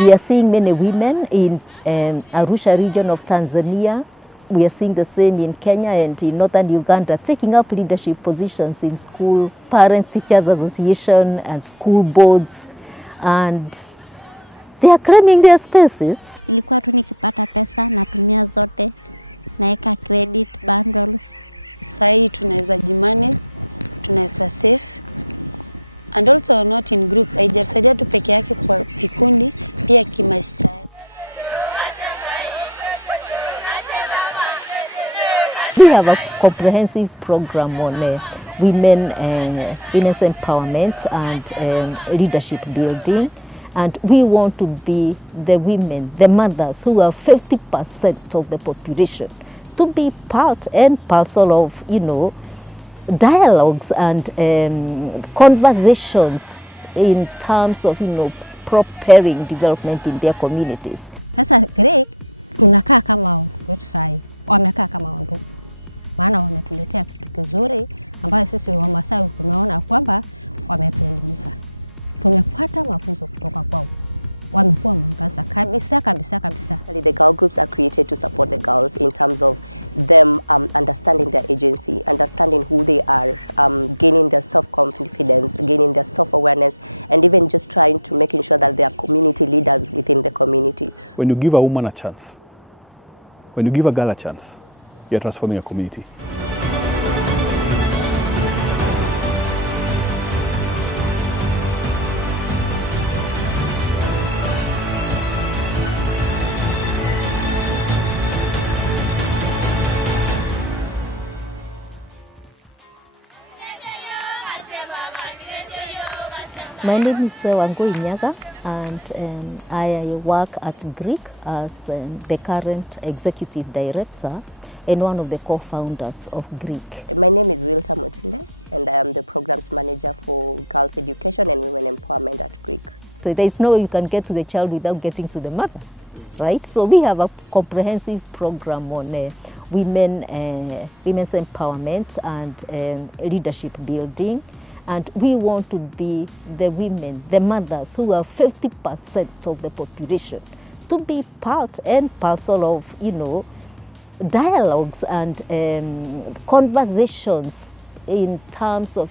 We are seeing many women in Arusha region of Tanzania. We are seeing the same in Kenya and in northern Uganda, taking up leadership positions in school, parents, teachers association and school boards, and they are claiming their spaces. Ilikuwa tu nikipata pesa natumia zote, naeka credit bundles. Sai tunaweza jimanage, tunaweza save, and also not in group. Haijasaidia tu peke yake kwa vikundi, pia kimaisha. We have a comprehensive program on women's empowerment and leadership building, and we want to be the women, the mothers who are 50% of the population, to be part and parcel of, dialogues and conversations in terms of, preparing development in their communities. Sasa GRiC tunakaa kama watu sai, wamekaa kama watu. Maana wametuletea kitu kizuri ambayo sisi Wamasai tumeona kwamba wametuelimika. Tumepata mafunzo kutoka kwao. Wamekuwa mwangaza kabisa. The girl groups are created to support the girls in terms of them understanding their agency, understanding who they are, gaining their self-confidence, gaining their self-awareness, and even just trying to making sure that they are community leaders within the community. When you give a woman a chance, when you give a girl a chance, you're transforming a community. My name is Wango Inyaga, and I work at GRiC as the current executive director and one of the co-founders of GRiC. My name is Wilta Motile, and I am the programs manager for girls education and women empowerment at GRiC. So there is no way you can get to the child without getting to the mother, right? So we have a comprehensive program on women's empowerment and leadership building. And we want to be the women, the mothers who are 50% of the population, to be part and parcel of, dialogues and conversations in terms of,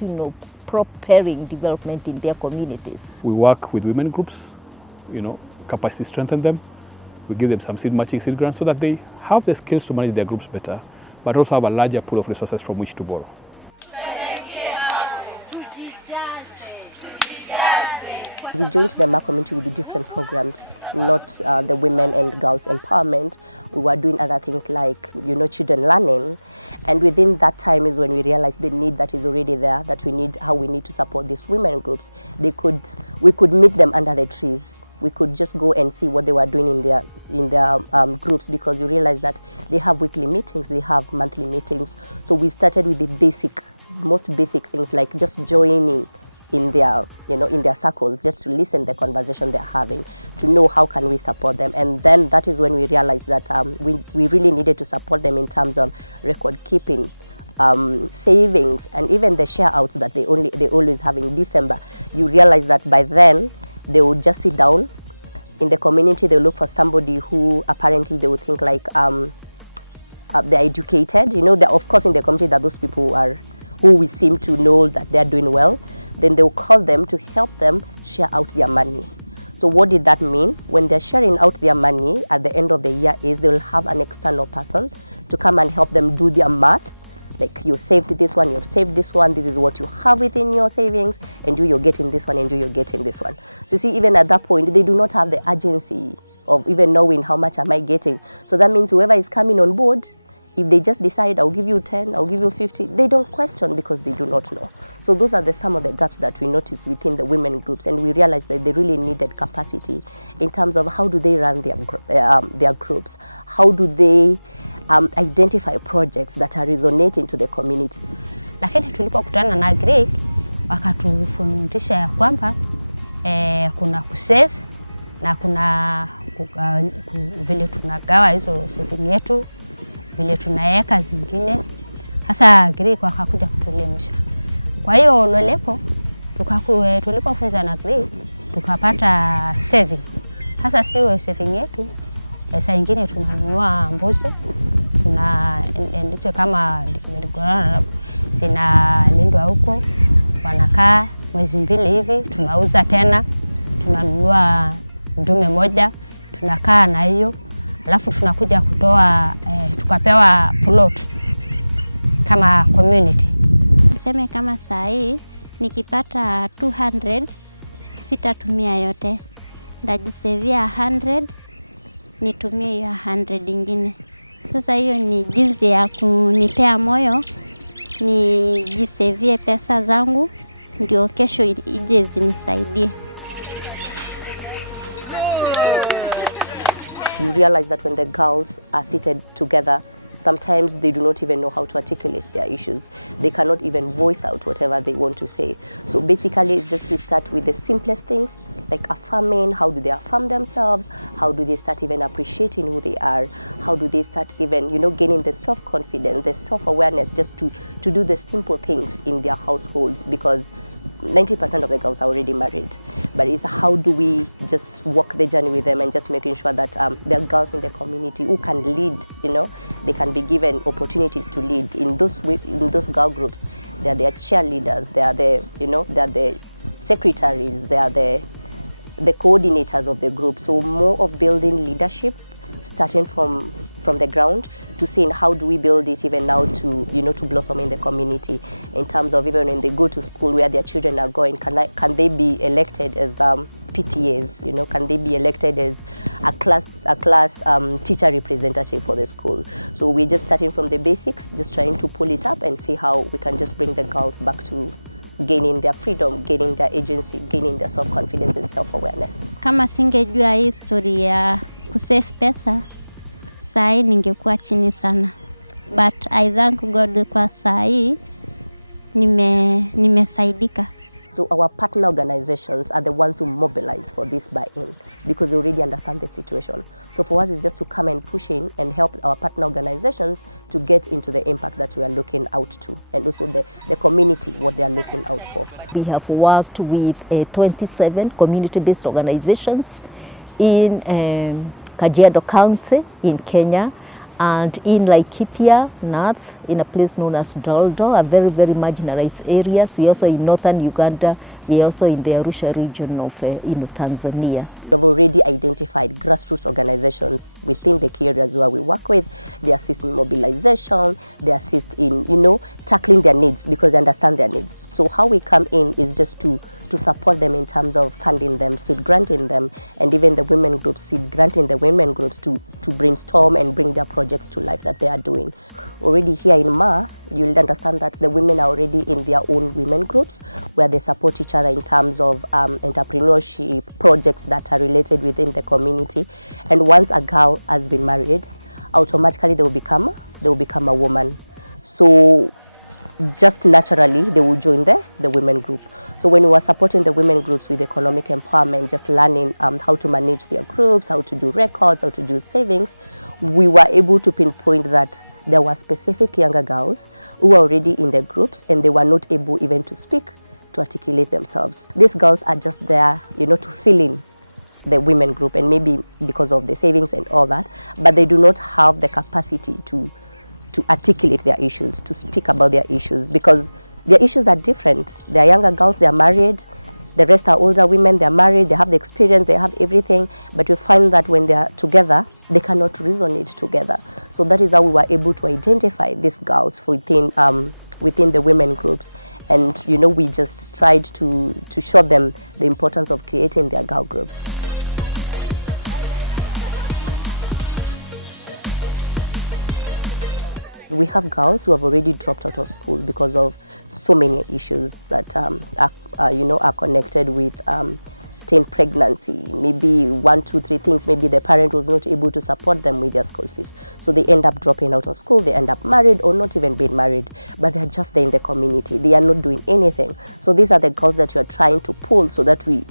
preparing development in their communities. We work with women groups, capacity strengthen them. We give them some seed matching seed grants so that they have the skills to manage their groups better, but also have a larger pool of resources from which to borrow. We joined the MA community with the different programs, not the women and girls empowerment. We were doing other things like, children learning. And within that time is when we realized the need that is already there, that we need, how we need to support these women groups. We could meet them under the trees. We could just go and see what they were doing in their groups, because you realize that they have weekly meetings, they have monthly meetings. So we started with the most basic things like just joining in their, in their circles, just to listen to the conversation they're having, to know how can we support them. And then that is when we realized that we really needed to support them in terms of record keeping, savings, and even the share outs that they always have in December. You realize that by then they would just sit down in the community. They look for somebody who apparently they would think like they're educated. Of course in the community that those people who we seem to know that they're doing well. Then they'll call them to help them share out their money. So what did that mean? When they're sharing out their money at the end of the year is they will have an external person to come and help them do their math. Like, you saved this one, you've saved this one, this is what you have within your savings, and you're getting this one, and you're getting this one. So you see, even at that point, they do not have the urgency of even knowing how much am I getting. So that means whoever is coming on board, if they just decide, I'll give you 10, I'll give you 50, they don't question because they do not know. So those are some of the gaps that we noticed within the women groups, and we realized that they really needed capacity in terms of how do they run their groups, how do they identify projects that are resonating to the community. Lakini tulipokutana na GRiC wakatufundisha ya kwamba kuna kusave na kuna vile tunagawa hizo saving yetu, vile tunaweka zingine. Hasa GRiC wakakuja kutuelimisha. Kwa hiyo lolepo tulipofunza na GRiC tukapata saving. Sasa sio saving yetu, saa ingine tunanunua mbuzi, ndicho kama zinalindwa huko, wanakaa mwezi 2 hivi, tunauza tena, tunanunua ndume moja, tunakaa na hiyo, alafu tunakuja kutoa tukapewa plot kama community. Niseme kama saa hii nikipata 200 sitatumia yote, ndajisevia 100 nitumie hiyo 100 ingine. Sasa hiyo ni jinsi ya kunipea moyo nijisevie pesa zangu ndio kesho ije zinisaidie. You realize that when the girls are seated together, sometimes they do not even know how to articulate their issues. They cannot even voice out whatever they want to say. So basically it's just to start with the simplest things, like affirming. How do they affirm themselves? How do they start even appreciating who they are? How do they start even, gaining the self-confidence, the self-awareness, just to do the simple things in their households? Because 90% of the girls are already married, but it's how do we just walk the journey with them and just making sure that there are girls in the community who can lead. They can be given opportunities to lead in those girl groups. They are their cheerleaders, they are the secretaries, they are the coordinators of the group. So more of building leadership, starting from the ground, to seeing how do we build it even now to to blossom in the community, in terms of even when they go to school where their children are going, can they be elected as PTAs? Can they be elected as a class teacher representative for the school? So we're just starting from the basics, just trying to pull it up and see how we can just bring the girls back to gaining their freedom, gaining their agency, gaining their self-confidence and self-awareness. Kama singejua hii story ya kusave pesa, saa hii ningekuwa chini sana. But I thank God kwa saa hii nimesaidika. So our partner organizations are the ones who mobilize for this buy-in because they already understand the situation. So for us, it's just to come and push in and help our partner organizations to get into the impact that we are looking out to, and also the community, what they are looking out for. We have worked with 27 community-based organizations in Kajiado County in Kenya, and in Laikipia North, in a place known as Doldo, a very, very marginalized areas. We also in northern Uganda, we also in the Arusha region of Tanzania. We have already identified grassroots organizations within the key areas where we work with. They assist in mobilization, they assist in, tackling their needs because they understand their needs. So how we come in is just to support them in terms of funding them, seed granting them, and even the women groups, seed granting the women groups to brainstorm and bring their projects to life that they are doing. Already here in Ma, you'll understand that the women are already in their own women groups where they support each other in terms of entrepreneurship, projects that are related within the community. And once a girl has been married, automatically they will become a woman. So just naturally they will join the women group. So when we were supporting the women groups with economic empowerment, just learning how to manage their groups, how to do records, how to do savings, we were able to pinpoint that there were specific younger girls who were already in the groups and they were not able even to speak, to articulate themselves. These girls are just there, to fill in the women group, and maybe because of the savings and all that, but they do not have the capacity to articulate their issues, to speak about their issues, because their issues are different. They are younger girls, they are married, the rest are older women, they are married, they have the experience, they have everything, but we find that when they are together, they cannot resonate together. So that is how we were able to identify these girls within the women groups, and we just tried to show them the importance of creating their girl groups. We have girls who have already dropped out of school because of so many issues that are connected with teen pregnancy. Maybe 1, 2, 3 things. Maybe the parent was not able to support them with their school fees, so they end up dropping out of school. They end up married or not even being married, but they are just there in the community. They are not doing anything. So these are the girls that you are trying to pull, so that we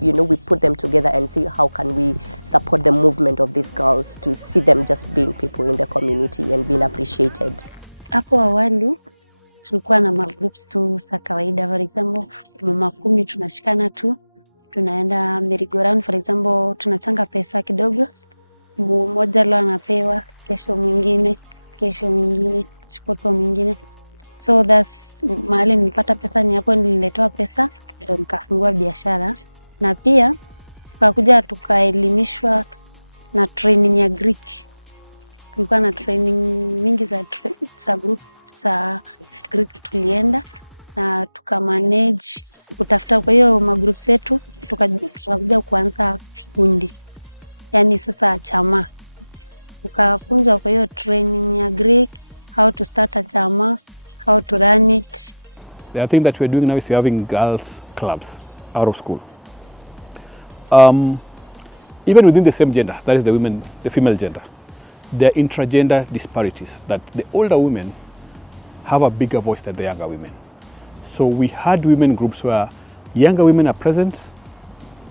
put them together and see how can we support the movement of these girls to see them just being people in the community and being appreciated. Hapo awali tulikuwa na magroups tu za kawaida. For example, mama 10 tunashikana tu tunaenda merry-go-round for example, tunachanga pesa kidogo, mmoja leo anapewa, kesho mwingine, shpoto mwingine. So that's mahali nilipata pesa, ni hapo nililetewa pesa ndio nikafungua biashara. Na pia tukakuja tukaelimishwa na training ya GRiC. Kulikuwa na training mingi za group za GRiC tulienda na tukamanage kutafuta. Kwa hiyo magroups yetu tukakuja kuanza vikundi, yani sasa chama. Tukafunzwa kwa hiyo training ya GRiC, how to start a chama, how to run it. The other thing that we're doing now is we're having girls clubs out of school. Even within the same gender, that is the female gender, there are intragender disparities, that the older women have a bigger voice than the younger women. So we had women groups where younger women are present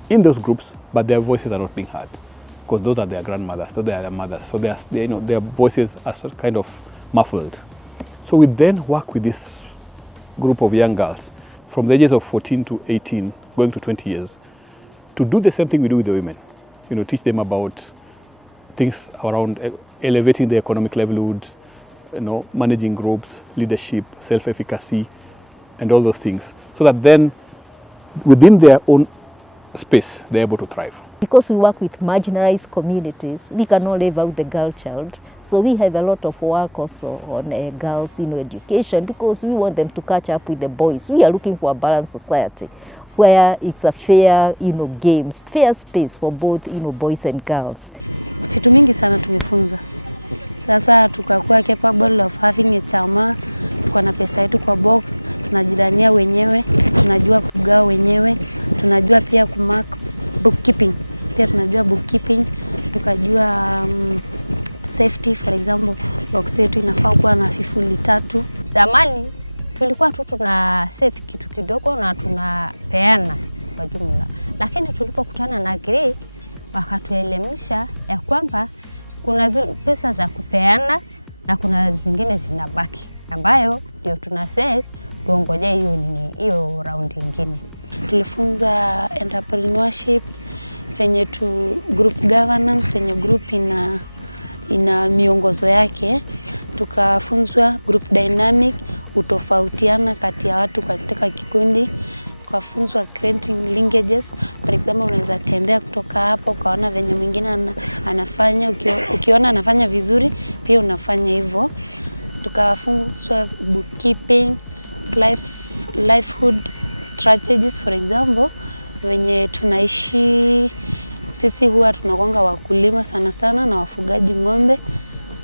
in those groups, but their voices are not being heard because those are their grandmothers, those are their mothers. So their voices are kind of muffled. So we then work with this group of young girls from the ages of 14 to 18, going to 20 years, to do the same thing we do with the women. Teach them about things around elevating the economic livelihood, managing groups, leadership, self-efficacy, and all those things, so that then within their own space, they're able to thrive. Because we work with marginalized communities, we cannot leave out the girl child. So we have a lot of work also on girls, education, because we want them to catch up with the boys. We are looking for a balanced society where it's a fair, games, fair space for both, boys and girls. Vitu mingi sana tumefunza. Sasa tukakuwa capable of having a chama, kwa na pesa yetu kwa box, tunajirania wenyewe, tunajua kugawa wenyewe, tunajua pia kumark bookkeeping. Pia tunajua bookkeeping, tukajua safety. For example, box yetu inafaa kuwa na vifuli 3. Zamani tulikuwa tu tuna save kitu kidogo na tunapeana kwa jumla, lakini tulipokutana na GRiC wakatuelimisha ya kwamba kuna pesa za kupeana na kuna zingine zinabaki, ambayo ndio tuna save tuongoje hiyo round nyingine. Tulifunza entrepreneurship, venye group governance, venye group ina miongozo yake. Tukafunzwa group dynamic, utofautiana kati ya watu katika kikundi. Tukafunzwa creating linkages. For example, unaweza tembea kutoka hapo ukaona venye mwingine anafanya, ukiona anafanya vizuri pia unafanya hivyo. Tukafunzwa bookkeeping, livelihood strategies. For example, venye tunaishi sisi huwa tunakuanga wakulima sana na wafugaji ng'ombe.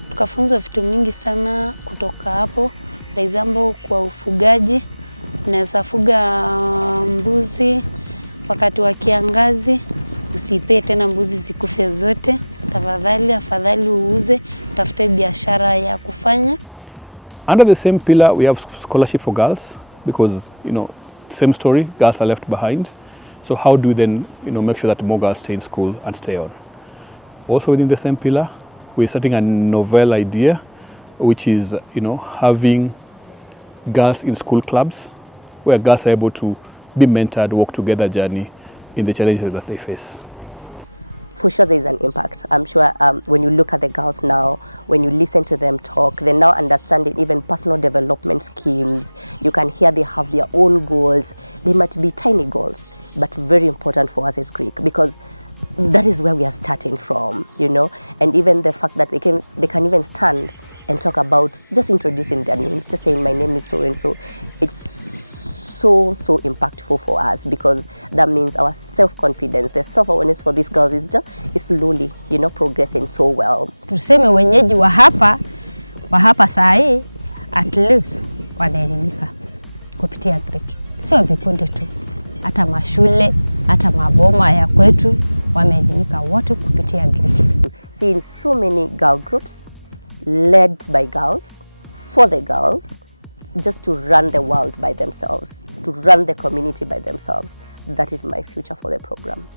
Tukafunzwa vitu mingi sana kutoka hapo. For example, kwa ufugaji unaweza fuga mbuzi wakati wa kiangazi, usipe tena mbuzi zikufe zote. Afadhali uuze, utafute biashara ya kufanya. Under the same pillar, we have scholarship for girls because, same story, girls are left behind. So how do we then, make sure that more girls stay in school and stay on? Also within the same pillar, we're starting a novel idea, which is, having girls in school clubs, where girls are able to be mentored, work together journey in the challenges that they face. For sure there is an impact. I'm sure when you look at the girls now, when you listen to them talk, they're now understanding even personal development schemes. You can hear they have their own goals. They might be tiny goals, but very important for us as GRiC, because that is where we are starting from, and even the fact that they can even stand and talk about just introducing their names, just saying my name is so and so. It's so impactful for us, because that means our self-confidence, the self-awareness for these girls is slowly, progressing so well. Tuseme wenyeji wa hapa saa hii at least wanaelimika kupitia GRiC. Sio vikundi tu, hata mashule, hata maboma ya kwetu wameelimika wote kupitia GRiC. Seeing so many girl groups led by girls, for the girls, just to run the world by themselves, to run the community by themselves. That is my future for the program.